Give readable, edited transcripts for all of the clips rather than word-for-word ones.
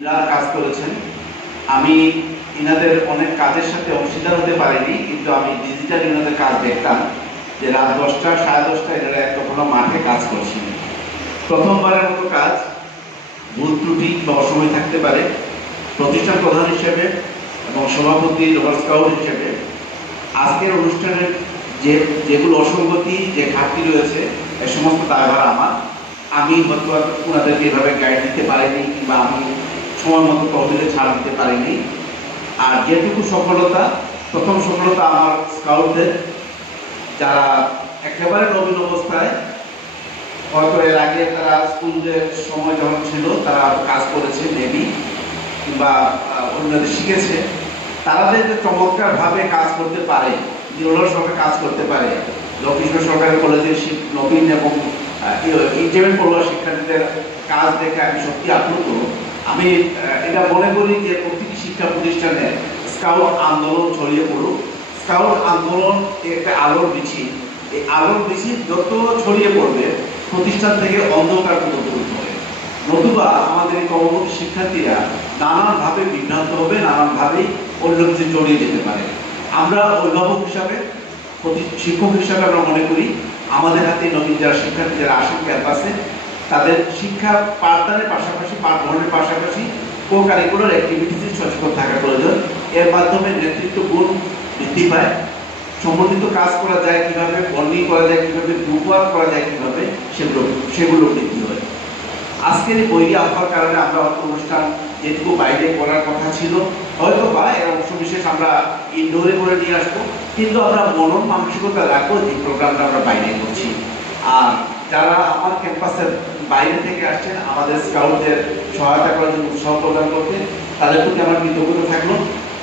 কাজ করেছেন। আমি ইনাদের অনেক কাজের সাথে অংশীদার হতে পারিনি, কিন্তু আমি ডিজিটাল ইনাদের কাজ দেখতাম যে রাত 10টা 10:30 এনারা কখনো মাঠে কাজ করছেন। প্রথমবারের মতো কাজ, ভুল ত্রুটি বা অসময় থাকতে পারে। প্রতিষ্ঠান প্রধান হিসেবে এবং সভাপতি লোকাল স্কাউট হিসেবে আজকের অনুষ্ঠানের যেগুলো অসঙ্গতি, যে ঘাটতি রয়েছে, এ সমস্ত দায়ভার আমার। আমি হয়তো ওনাদেরকে এভাবে গাইড দিতে পারিনি, কিংবা আমি সময় মতো তহবিলে ছাড় দিতে পারিনি। আর যেটুকু সফলতা, প্রথম সফলতা আমার স্কাউটদের, যারা একেবারে নবীন অবস্থায়, হয়তো এর আগে তারা স্কুলের সময় যখন ছিল তারা কাজ করেছে নেভি কিংবা অন্যদের শিখেছে, তারাদের যে চমৎকারভাবে কাজ করতে পারে, নিরলস ভাবে কাজ করতে পারে। লক্ষ্মীশ্বর সরকারি কলেজের নবীন এবং ইন্টারমিডিয়েট পড়ুয়া শিক্ষার্থীদের কাজ দেখে আমি সত্যি আপ্লুত। আমি এটা মনে করি যে প্রতিটি শিক্ষা প্রতিষ্ঠানে স্কাউট আন্দোলন ছড়িয়ে পড়ুক। স্কাউট আন্দোলন একটা আলোর মিছিল। এই আলোর মিছিল যত ছড়িয়ে পড়বে, প্রতিষ্ঠান থেকে অন্ধকার দূর হবে। নতুবা আমাদের এই কর্মরত শিক্ষার্থীরা নানানভাবে বিভ্রান্ত হবে, নানানভাবেই অন্য কিছু জড়িয়ে যেতে পারে। আমরা অভিভাবক হিসাবে, শিক্ষক হিসাবে আমরা মনে করি আমাদের হাতে নবীন যারা শিক্ষার্থী যারা আসেন ক্যাম্পাসে, তাদের শিক্ষা পাঠদানের পাশাপাশি, পাঠ গ্রহণের পাশাপাশি কো কারিকুলার অ্যাক্টিভিটিসে সচেতন থাকা প্রয়োজন। এর মাধ্যমে নেতৃত্ব গুণ বৃদ্ধি পায়, সমন্বিত কাজ করা যায় কিভাবে, বন্ডিং করা যায় কিভাবে, গ্রুপ ওয়ার্ক করা যায় কিভাবে, সেগুলো বৃদ্ধি হয়। আজকের এই বইটি আসার কারণে আমরা অনুষ্ঠান যেটুকু বাইরে করার কথা ছিল, হয়তো বা এর অংশ বিশেষ আমরা ইনডোরে করে নিয়ে আসবো, কিন্তু আমরা মনন মানসিকতা রাখবো যে প্রোগ্রামটা আমরা বাইরে করছি। আর যারা আমার ক্যাম্পাসের বাইরে থেকে আসছেন আমাদের স্কাউটদের সহায়তা করার জন্য, উৎসাহ প্রদান করতে, তাদের প্রতি আমার কৃতজ্ঞতা থাকলো।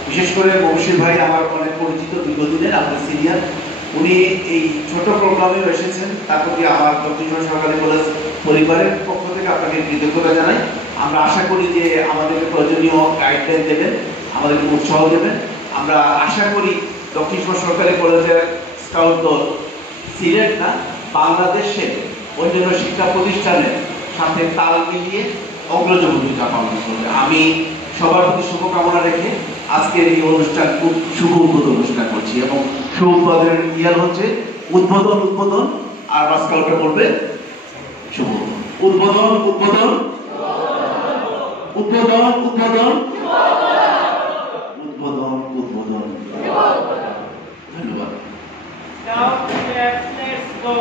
বিশেষ করে মৌসির ভাই আমার অনেক পরিচিত, দীর্ঘদিনের আমাদের সিনিয়র, উনি এই ছোট প্রোগ্রামেও এসেছেন। তার প্রতি আমার দক্ষিণেশ্বর সরকারি কলেজ পরিবারের পক্ষ থেকে আপনাকে কৃতজ্ঞতা জানাই। আমরা আশা করি যে আমাদেরকে প্রয়োজনীয় গাইডলাইন দেবেন, আমাদেরকে উৎসাহ দেবেন। আমরা আশা করি দক্ষিণেশ্বর সরকারি কলেজের স্কাউট দল সিলেট না, বাংলাদেশে অন্যান্য শিক্ষা প্রতিষ্ঠানের সাথে তাল মিলিয়ে অগ্রজ ভূমিকা পালন করবে। আমি সবার প্রতি শুভকামনা রেখে আজকের এই অনুষ্ঠান খুব শুভ উদ্বোধন ঘোষণা করছি। এবং শুভ উদ্বোধনের ইয়ার হচ্ছে উদ্বোধন, আর স্কাউটে বলবে শুভ উদ্বোধন। ধন্যবাদ। Now let's go.